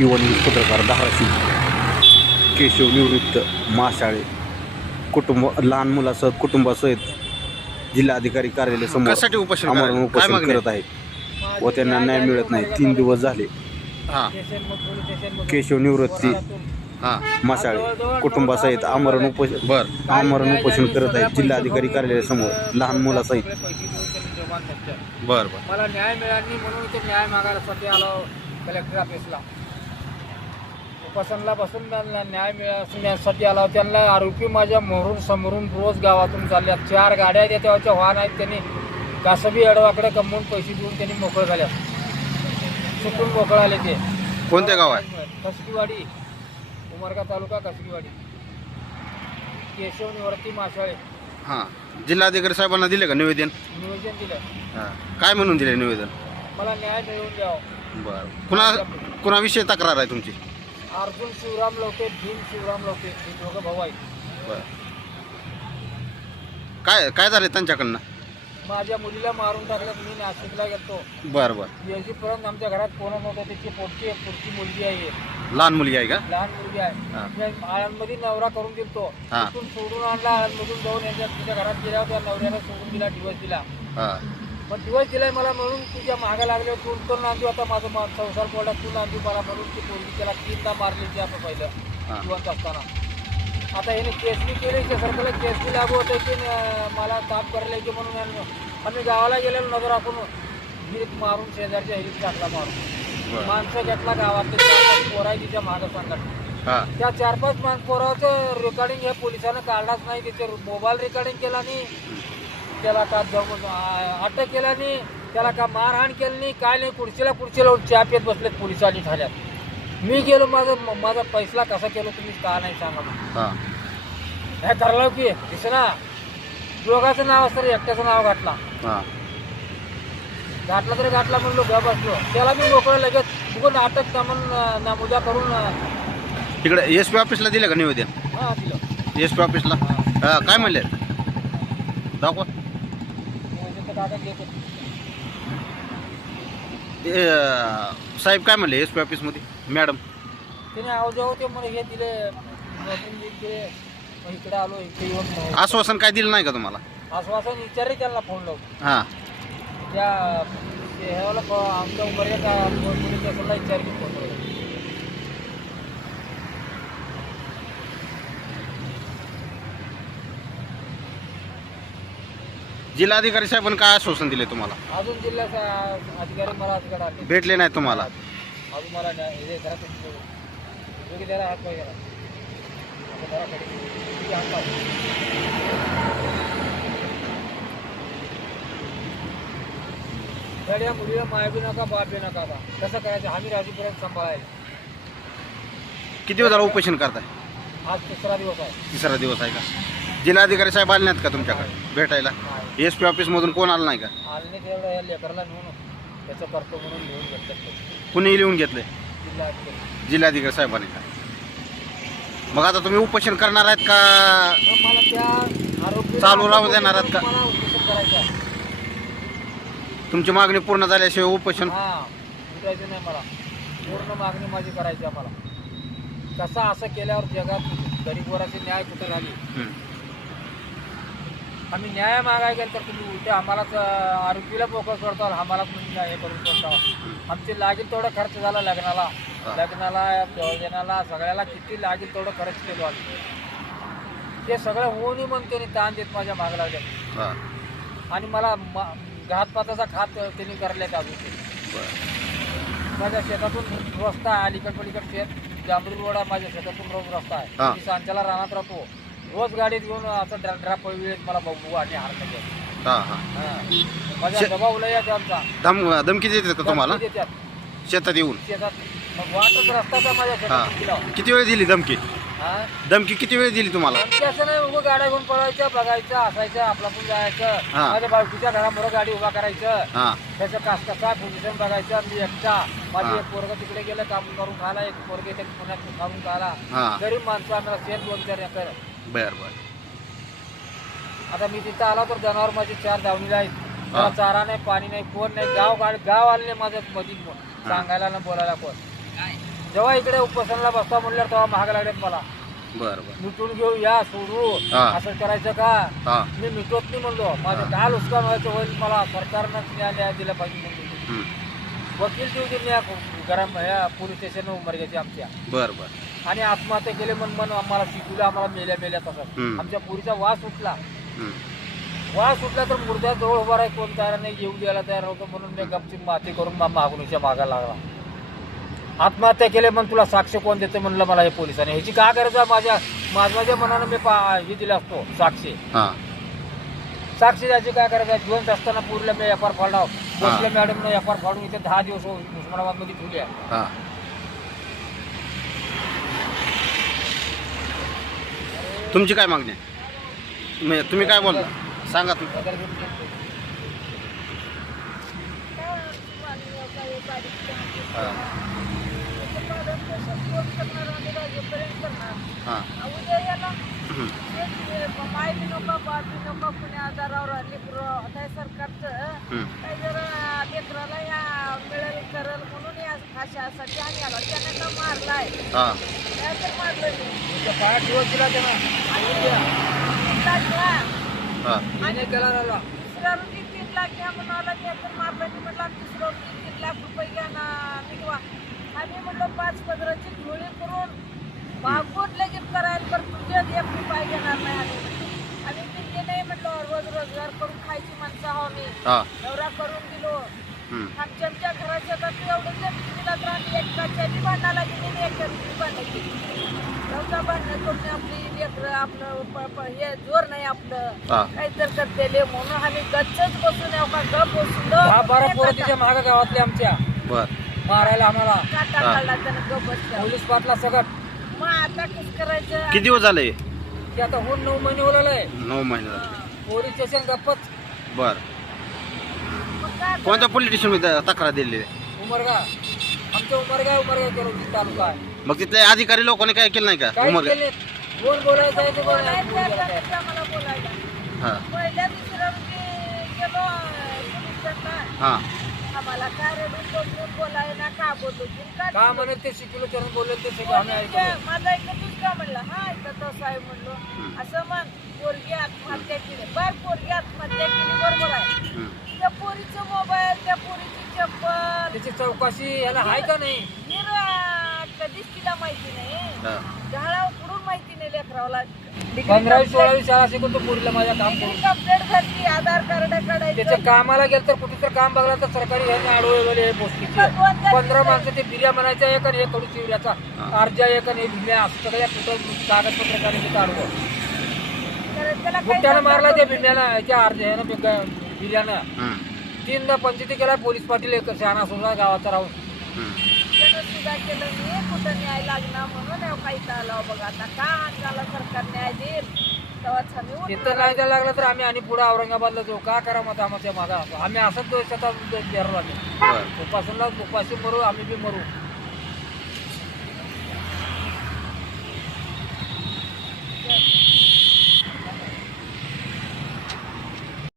युवा न्यूज पत्रकार धाराशिव केशव निवृत्त माशाळे कुटुंब लहान मुलासह कुटुंबासहित जिल्हाधिकारी कार्यालयासमोर कशासाठी उपोषण आमरण करायचं? काय उपोषण मागणी करत आहेत व त्यांना न्याय मिळत नाही. 3 दिवस झाले. हां केशव निवृत्ती हां माशाळे कुटुंबासहित आमरण उपोषण करत आहेत जिल्हाधिकारी कार्यालयासमोर लहान मुलासहित. बरं मला न्याय मिळाला नाही म्हणून ते न्याय मागायसाठी आलो कलेक्टर ऑफिसला. उपोषणला बसून त्यांना न्याय मिळण्यासाठी आलो. त्यांना आरोपी माझ्या मोहरून समोरून रोज गावातून चालल्या. 4 गाड्या आहेत, तेव्हाच्या वाहन आहेत. त्यांनी कासबी अडवाकडे कमवून पैसे देऊन त्यांनी मोकळ झाल्या. चुकून मोकळ आले ते. कोणत्या गाव आहे? कसबीवाडी, उमरगा तालुका कसबीवाडी. केशव निवृत्ती माशाळे. हां जिल्हाधिकारी साहेबांना दिले का निवेदन? नियोजन दिलं. हां काय म्हणून दिले निवेदन? मला न्याय मिळवून द्यावं. बरं कुणाविषयी तक्रार आहे तुमची? अर्जुन शिवराम लवके, भीम शिवराम लवके, हे दोघं भाऊ आहेत. बरं काय काय झाले त्यांच्याकडनं? माझ्या मुलीला मारून टाकल्यात. मी नाशिकला गेलो. बरं बरं येईपर्यंत आमच्या घरात कोण नव्हतं. त्याची पुढची मुलगी आहे, लहान मुलगी आहे का? लहान मुलगी आहे. हां. मी आळंदमध्ये नवरा करून दिलतो. हां. तिथून सोडून आणला. आळंदमधून जाऊन तिच्या घरात गेल्यावर त्या नवऱ्याला सोडून दिला, डिवोर्स दिला. हां पण दिवस दिलाय मला म्हणून तुझ्या मागे लागले. तू तर नांदू आता माझं संसार पडला, तू नांदू मला म्हणून ती पोरगी त्याला 3दा मारली ती आपण पहिलं हां. जिवंत असताना. आता याने केसनी केली की सरकारला केसनी लागू होते की मला ताप करायला की म्हणून आम्ही गावाला गेलेलो नजर आपण हिरीत मारून शेजारच्या हिरीत टाकला मारून. माणसं घेतला गावातले 4-5 पोरं आहे तिच्या मागं सांगत. हां त्या 4-5 पोराचं रेकॉर्डिंग हे पोलिसांना काढलाच नाही. त्याचे मोबाईल रेकॉर्डिंग केला नाही. त्याला का जाऊन अटक केला नाही. त्याला का मारहाण केली नाही, काय नाही. खुर्चीला चहा पेत बसलेत पोलिसांनी झाल्यात. मी गेलो, माझा पैसला कसा केलो तुम्ही का नाही सांगा मग. हां हे धरलं की दिसना दोघाचं नाव असतं, एकट्याचं नाव घातला. हां तरी घातला म्हणलो ग बसलो. त्याला मी मोकळं लगेच बघून अटक म्हणून नामुदा करून तिकडे SP ऑफिसला दिलं का निवेदन? हां दिलं. SP ऑफिसला काय म्हणले? दाखवा. कागद घेतो. साहेब काय म्हणले SP ऑफिसमध्ये? मॅडम तिने आवाजाव ते मला हे दिले, नोटीस दिले. मग इकडे आलो. इकडे येऊन आश्वासन काय दिलं नाही का तुम्हाला? आश्वासन विचारले. त्यांना फोन लावून हां त्या ह्याला आमच्या उमरगा का पोलीस स्टेशनला विचारली फोन लावून. जिल्हाधिकारी साहेबांनी काय आश्वासन दिले तुम्हाला? अजून जिल्ह्याचा अधिकारी मला तिकडे आले. भेटले नाही तुम्हाला? अजून मला हे घरात योगी त्याला हात पाय गेला. आता घराकडे किती हात पाय. तर या मुलीला माय बी नका बाप बी नका बा. कसं करायचं आम्ही राजूपर्यंत सांभाळायला. किती दिवस झालं उपोषण करताय? आज 3रा दिवस आहे. 3रा दिवस आहे का? जिल्हाधिकारी साहेब आले नाहीत का तुमच्याकडे भेटायला? SP ऑफिसमधून कोण आलं नाही का? आले नाही तेवढं या लेकराला नेऊन त्याचं करतो म्हणून लिहून घेतलं. कुणी लिहून घेतले? जिल्हाधिकारी. जिल्हाधिकारी साहेबांनी का? मग आता तुम्ही उपोषण करणार आहेत का? मग मला त्या आरोपी चालू राहू देणार आहात का? मला उपोषण करायचं आहे. तुमची मागणी पूर्ण झाल्याशिवाय उपोषण? हां भेटायचं नाही मला. पूर्ण मागणी माझी करायची आहे मला. कसं असं केल्यावर जगात गरीब वर्गाची न्याय कुठं झाली. आम्ही न्याय मागायला गेलो तर तुम्ही उलटे आम्हालाच आरोपीला मोकळं सोडताल, आम्हालाच तुम्ही न्याय करून सोडता. आमचे लागेल तेवढा खर्च झाला लग्नाला प्रयोजनाला सगळ्याला किती लागेल तेवढं खर्च केलो आम्ही. ते सगळं होऊनही म्हणते ताण देत माझ्या मागं लागले. आणि मला घातपाताचा खात त्यांनी करले का अजून. माझ्या शेतातून रस्ता आहे, अलीकड पलीकड शेत जांभरी रोड आहे. माझ्या शेतातून रोज रस्ता आहे. मी सांच्याला रानात राहतो. रोज गाडीत घेऊन असं ड्राप वेळेत मला बघू आणि हार माझ्या दबाव लय आहे आमचा. धमकी देतात का तुम्हाला देतात शेतात येऊन? शेतात मग वाटच रस्ताचा माझ्या शेतात दिला. किती वेळ दिली धमकी? धमकी किती वेळ दिली तुम्हाला? असं नाही उभं गाड्या घेऊन पळायचं, बघायचं, असायचं, आपला पण जायचं. माझ्या बायकोच्या घरामुळे गाडी उभा करायचं. त्याचं कसा पोझिशन बघायचं. मी एकटा. माझी एक पोरग तिकडे गेलं काम करून खाला. एक पोरग इथे पुण्यात काढून खाला. गरीब माणसं आम्हाला शेत 2-4 एकर. बर बर. आता मी तिथं आला तर जनावर माझी 4 धावणीला आहेत. चारा नाही, पाणी नाही, कोण नाही. गाव आले नाही माझ्या मधील सांगायला ना बोलायला कोण. जेव्हा इकडे उपोषणाला बसता म्हणल्यावर तेव्हा महाग लागलेत मला. बरं बरं मिटून घेऊ या सोडू हा. असं करायचं का? हां मी मिटवत नाही म्हणलो. माझं काय नुकसान व्हायचं होईल मला सरकारनं न्याय दिला पाहिजे म्हणलो. हं. वकील देऊ दिली या गरम ह्या पोलीस स्टेशन उमरग्याची आमच्या. बरं बरं आणि आत्महत्या केले म्हणून आम्हाला शिकवलं, आम्हाला मेल्या तसंच. हं. आमच्या पुरीचा वास उठला. हं. वास उठला तर मुर्द्या जवळ उभा राही कोण तयार नाही, येऊ द्यायला तयार होतं म्हणून मी गपची माती करून मागणीच्या मागा लागला. आत्महत्या केले म्हणून तुला साक्ष कोण देते म्हणलं मला हे पोलिसांनी. ह्याची काय गरज आहे? माझ्या मनानं मी हे दिला असतो साक्षी. हां साक्षी द्यायची काय करायचं आहे? जिवंत असताना पुरीला मी एफ आर फाडाव भोसले मॅडमनं एफ आर फाडून इथे 10 दिवस उस्मानाबादमध्ये ठेवली आहे. हां तुमची काय मागणी आहे? तुम्ही काय बोलला सांगा तुम्ही. हां हां हं. माय बी नको बाप बी नको कुणी आजारावर लेकरं आता हे सरकारचं हं. काही जर लेकराला या मिळेल करल म्हणून या अशासाठी आणि आलो त्याने तर मारलाय हां तर मारलं तुमच्या पायात दिवस दिला त्यानं लागला हां आणि केला राहिला. दुसऱ्या रोजी 3 लाख घ्या म्हणाला ते तर मारलं की म्हटलं दुसऱ्या रोजी 3 लाख रुपये घ्या ना निघवा. आम्ही म्हणलो 5 पदराची झोळी करून मागून लगेच करायला तर तुझे 1 रुपये घेणार नाही आम्ही पिंके नाही म्हटलं रोज रोजगार करून खायची माणसं आहो मी हां नवरा करून दिलो. हं. आमच्या घराच्या तर एवढं जर दिला तर आम्ही एकाच्या बी भांडायला गेली एका भांडण केली. नवरा भांडणं करून आपली लेकरं आपलं हे जोर नाही आपलं हां काही तर करतेले म्हणून आम्ही गच्चच बसून येऊ का गप बसून 10-12 पोरं तिच्या महाग गावातले आमच्या बरं मारायला आम्हाला. काटा काढला त्यानं गप बसल्या. पोलीस पाटला सगळं. मग आता कसं करायचं? किती दिवस झाले? ते आता होऊन 9 महिने होलेलं आहे. 9 महिने झाले. पोलीस स्टेशन गप्पच. बरं मग काय कोणत्या पोलीस स्टेशनमध्ये तक्रार दिली आहे? उमरगा आमच्या उमरगा केलं तालुका आहे. मग तिथले अधिकारी लोकांनी काय केलं नाही का? काही उमर केले कोण बोलायचं आहे ते बोलायचं बोलायचं. आता आम्हाला बोलायला. हां पहिल्या दुसऱ्या रोजी गेलो पोलिसांना. हां आम्हाला काय रडून बोलून बोलाय ना का बोलतो का म्हणत ते शिकलो त्यानं बोलले ते सगळं आम्ही ऐकलं. माझा ऐकतच का म्हणलं हा ऐकत साहेब म्हणलो असं म्हण पोरगी आत्महत्या केली पोरगी आत्महत्या केली बरोबर आहे. हं. त्या पोरीचं मोबाईल त्या पोरीची चप्पल त्याची चौकशी याला आहे का नाही? कधीच तिला माहिती नाही. हां. झाडा उकडून माहिती नाही लेकरावला. 15-16 शाळा शिकवतो पोरीला माझ्या काम करून. कंप्लेंट झाली आधार कार्ड त्याच्या काढायचं. कामाला गेलं तर कुठे तर काम बघला तर सरकारी ह्याने आडवले हे गोष्टीचे 15 माणसं ते बिर्या म्हणायचं एक आणि हे कडू चिवऱ्याचा अर्जा एक आणि हे भिम्या असं सगळ्या कुठं कागदपत्र काढायचं आडवं त्याला काही बुट्ट्यानं मारला त्या भिम्याला ह्याच्या अर्जा ह्यानं बिर्यानं हं. 3दा पंचायती केला पोलीस पाटील एक शहाणा सुद्धा गावाचा राहून. हं. त्यानं सुद्धा केलं मी कुठं न्याय लागणार म्हणून काही आलं बघा आता का अंगाला सरकार न्याय देईल तेव्हाच आम्ही तिथं नाही द्यायला लागलं तर आम्ही आणि पुढे औरंगाबादला जाऊ. का करा मग आमच्या मागा आम्ही असंच 2 शेतात गेलो आम्ही बरं उपासूनला उपाशी मरू आम्ही बी मरू.